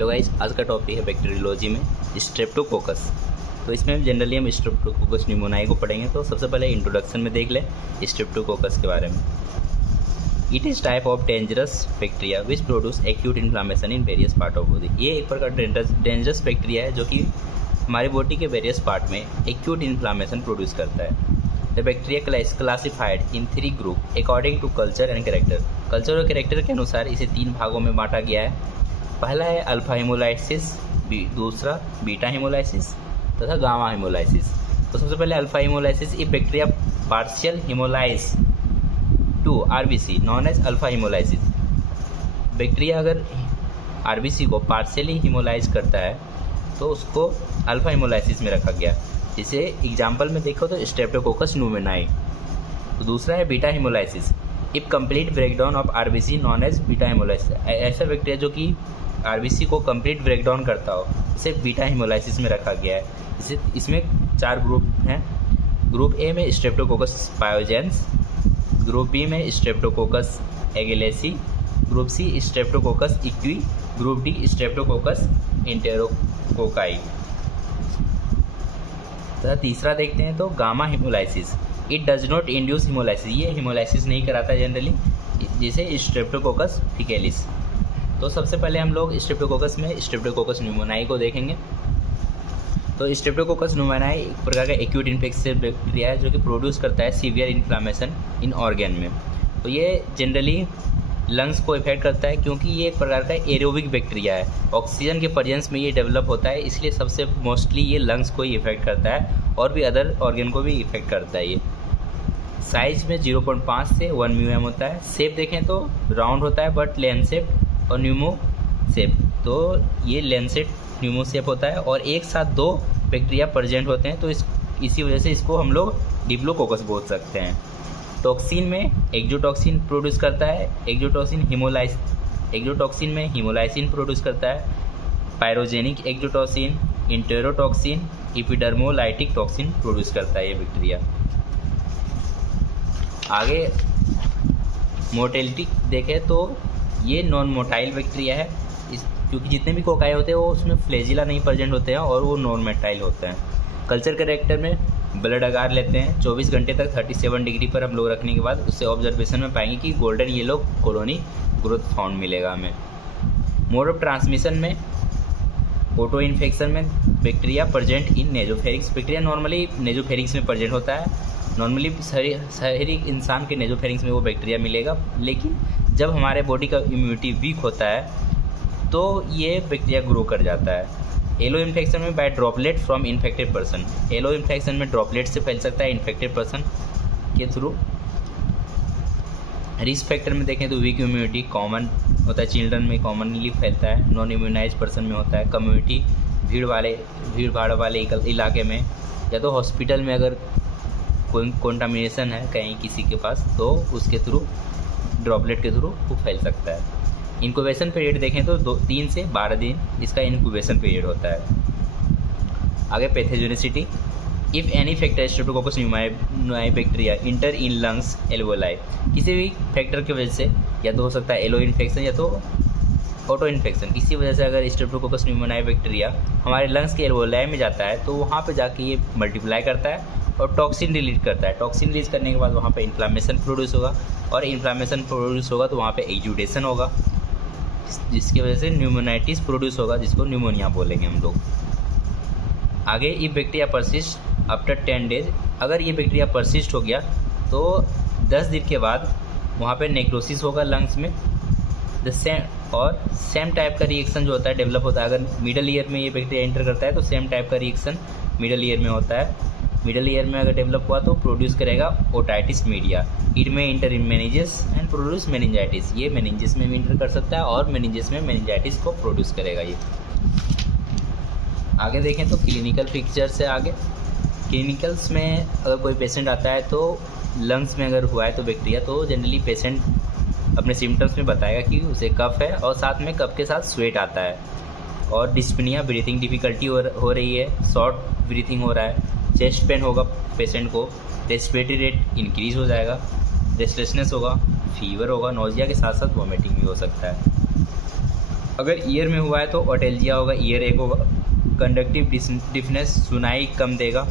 Hello guys, आज का topic है बैक्टीरियोलॉजी में स्ट्रेप्टोकोकस। तो इसमें जनरली हम स्ट्रेप्टोकोकस न्यूमोनाई को पढ़ेंगे। तो सबसे पहले इंट्रोडक्शन में देख लें स्ट्रेप्टोकोकस के बारे में। It is type of dangerous bacteria which produce acute inflammation in various part of body. ये एक प्रकार डेंजरस बैक्टीरिया है जो कि हमारी बॉडी के वेरियस पार्ट में एक्यूट इन्फ्लामेशन प्रोड्यूस करता है। The bacteria is classified in 3 group according to culture and character. Culture और कैरेक्टर के अनुसार इसे 3 भागों में बांटा गया है। पहला है अल्फा हेमोलाइसिस, दूसरा बीटा हेमोलाइसिस तथा गामा हेमोलाइसिस। तो सबसे पहले अल्फा हेमोलाइसिस, ये bacteria partial haemolyse to RBC known as alpha haemolysis. Bacteria अगर आरबीसी को पार्शियली हेमोलाइज करता है तो उसको अल्फा हेमोलाइसिस में रखा गया। इसे एग्जाम्पल में देखो तो स्ट्रेप्टोकोकस न्यूमोनाई। तो दूसरा है beta haemolysis, if complete breakdown of RBC known as beta haemolysis. ऐसा बैक्टीरिया जो कि आरबीसी को कंप्लीट ब्रेकडाउन करता हो, इसे बीटा हेमोलाइसिस में रखा गया है। इसमें 4 ग्रुप हैं। ग्रुप ए में स्ट्रेप्टोकोकस पायोजेंस, ग्रुप बी में streptococcus agalactiae, group C streptococcus equi, group D streptococcus enterococci. तो तीसरा देखते हैं तो gamma haemolysis, it does not induce haemolysis. ये हेमोलाइसिस नहीं कराता जनरली, जैसे स्ट्रेप्टोकोकस फिकेलिस। तो सबसे पहले हम लोग स्ट्रेप्टोकोकस में स्ट्रेप्टोकोकस न्यूमोनाई को देखेंगे। तो स्ट्रेप्टोकोकस न्यूमोनाई एक प्रकार का एक्यूट इन्फेक्शन बैक्टीरिया है जो कि प्रोड्यूस करता है सीवियर इन्फ्लामेशन इन ऑर्गन में। तो ये जनरली लंग्स को इफेक्ट करता है क्योंकि ये एक प्रकार का एरोबिक बैक्टीरिया है। ऑक्सीजन के प्रेजेंस में ये डेवलप होता है, इसलिए सबसे मोस्टली ये लंग्स को ही इफेक्ट करता है और भी अदर ऑर्गन को भी इफेक्ट करता है। ये साइज में 0.5 से 1 म्यूएम होता है। शेप देखें तो राउंड होता है बट लेंसेट और न्यूमो शेप। तो ये लेंसेट न्यूमो शेप होता है और एक साथ 2 बैक्टीरिया प्रेजेंट होते हैं, तो इसी वजह से इसको हम लोग डिप्लोकोकस बोल सकते हैं। टॉक्सिन में एक्जोटॉक्सिन प्रोड्यूस करता है। एक्जोटॉक्सिन में हीमोलाइसिन प्रोड्यूस करता है। पायरोजेनिक एक्जोटॉक्सिन, इंटेरोटॉक्सिन, एपिडर्मोलाइटिक टॉक्सिन प्रोड्यूस करता है ये बैक्टीरिया। आगे मोटेलिटी देखें तो ये नॉन मोटाइल बैक्टीरिया है, क्योंकि जितने भी कोकाई होते हैं वो उसमें फ्लैजिला नहीं प्रेजेंट होते हैं और वो नॉन मोटाइल होते हैं। कल्चर कैरेक्टर में ब्लड अगार लेते हैं 24 घंटे तक 37 डिग्री पर हम लोग रखने के बाद उससे ऑब्जर्वेशन में पाएंगे कि golden yellow colony growth found मिलेगा हमें। मोड ऑफ ट्रांसमिशन में ऑटो इन्फेक्शन में bacteria present in नेजोफेरिक्स। Bacteria normally नेजोफेरिक्स में प्रेजेंट होता है। नॉर्मली शहरी इंसान के नेजोफेरिक्स में वो बैक्टीरिया मिलेगा, लेकिन जब हमारे बॉडी का इम्यूनिटी वीक होता है तो ये बैक्टीरिया ग्रो कर जाता है। एलो इन्फेक्शन में by droplet from infected person. एलो इन्फेक्शन में ड्रॉपलेट से फैल सकता है इन्फेक्टेड पर्सन के थ्रू। रिस्क फैक्टर में देखें तो वीक इम्यूनिटी कॉमन होता है, चिल्ड्रन में कॉमनली फैलता है। नॉन इम्यूनाइज पर्सन में होता है। कम्युनिटी भीड़ भाड़ वाले इलाके में या तो हॉस्पिटल में अगर कोई कॉन्टामिनेशन है कहीं किसी के पास तो उसके थ्रू ड्रॉपलेट के थ्रू वो फैल सकता है। इंक्यूबेशन पीरियड देखें तो 3 से 12 दिन इसका इंक्यूबेशन पीरियड होता है। आगे pathogenicity, if any factor streptococcus pneumoniae bacteria enter in lungs alveoli. किसी भी फैक्टर की वजह से या तो हो सकता है एलो इन्फेक्शन या तो ऑटो इन्फेक्शन, किसी वजह से अगर स्ट्रेप्टोकोकस न्यूमोनाई बैक्टीरिया हमारे लंग्स के एल्वोलाई में जाता है तो वहाँ पर जाके ये मल्टीप्लाई करता है और टॉक्सिन रिलीज करता है। टॉक्सिन रिलीज करने के बाद वहाँ पे इन्फ्लामेशन प्रोड्यूस होगा और इन्फ्लामेशन प्रोड्यूस होगा तो वहाँ पे एक्जुडेशन होगा, जिसकी वजह से न्यूमोनाइटिस प्रोड्यूस होगा, जिसको न्यूमोनिया बोलेंगे हम लोग। आगे ये बैक्टीरिया परसिस्ट आफ्टर 10 डेज। अगर ये बैक्टीरिया परसिस्ट हो गया तो 10 दिन के बाद वहाँ पे नेक्रोसिस होगा लंग्स में। सेम टाइप का रिएक्शन जो होता है डेवलप होता है। अगर मिडल ईयर में ये बैक्टीरिया एंटर करता है तो सेम टाइप का रिएक्शन मिडल ईयर में होता है। मिडल ईयर में अगर डेवलप हुआ तो प्रोड्यूस करेगा ओटाइटिस मीडिया। इट में inter in meninges and produce meningitis. ये मेनिंजेस में भी इंटर कर सकता है और मेनिंजेस में मेनिंजाइटिस को प्रोड्यूस करेगा ये। आगे देखें तो क्लिनिकल फीचर्स से आगे क्लिनिकल्स में अगर कोई पेशेंट आता है तो लंग्स में अगर हुआ है तो बैक्टीरिया, तो जनरली पेशेंट अपने सिम्टम्स में बताएगा कि उसे कफ है और साथ में कफ के साथ स्वेट आता है और डिस्पनिया ब्रीथिंग डिफ़िकल्टी हो रही है, शॉर्ट ब्रीथिंग हो रहा है, चेस्ट पेन होगा पेशेंट को, रेस्पिरेटरी रेट इंक्रीज हो जाएगा, रेस्टलेसनेस होगा, फीवर होगा, नोजिया के साथ साथ वॉमिटिंग भी हो सकता है। अगर ईयर में हुआ है तो ओटेल्जिया होगा, ईयर एक होगा, कंडक्टिव डिफनेस सुनाई कम देगा,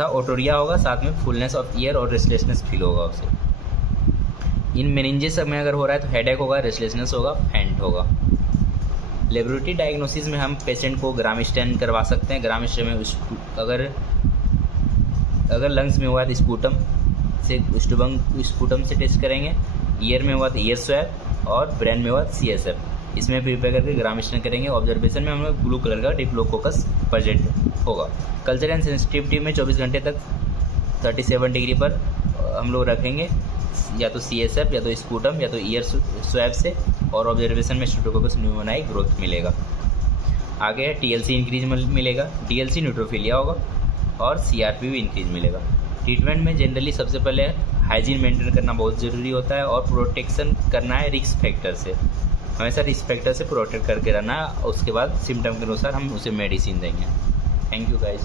था ओटोरिया होगा, साथ में फुलनेस ऑफ ईयर और रेस्टलेसनेस फील होगा उसे। इन मेनिंजेस में अगर हो रहा है तो हेडेक होगा, रेस्टलेसनेस होगा, फेंट होगा। लेबोरेटरी डायग्नोसिस में हम पेशेंट को ग्राम स्टैन करवा सकते हैं। ग्राम स्टैन में अगर लंग्स में हुआ है तो स्पूटम से टेस्ट करेंगे, ईयर में हुआ तो ईयर स्वैब, और ब्रेन में हुआ CSF। इसमें प्रिपेयर करके ग्राम स्टैन करेंगे। ऑब्जर्वेशन में हमें ब्लू कलर का डिप्लोकोकस प्रेजेंट होगा। कल्चर एंड सेंसिटिविटी में 24 घंटे तक 37 डिग्री पर हम लोग रखेंगे, या तो CSF या तो स्पूटम या तो ईयर स्वैब से, और ऑब्जर्वेशन में स्ट्रेप्टोकोकस न्यूमोनियाई ग्रोथ मिलेगा। आगे TLC इंक्रीज मिलेगा, DLC न्यूट्रोफिलिया होगा, और CRP भी इंक्रीज मिलेगा। ट्रीटमेंट में जनरली सबसे पहले हाइजीन मेंटेन करना बहुत ज़रूरी होता है, और प्रोटेक्शन करना है रिस्क फैक्टर से, हमेशा रिस्क फैक्टर से प्रोटेक्ट करके रहना है। उसके बाद सिम्टम के अनुसार हम उसे मेडिसिन देंगे। Thank you guys.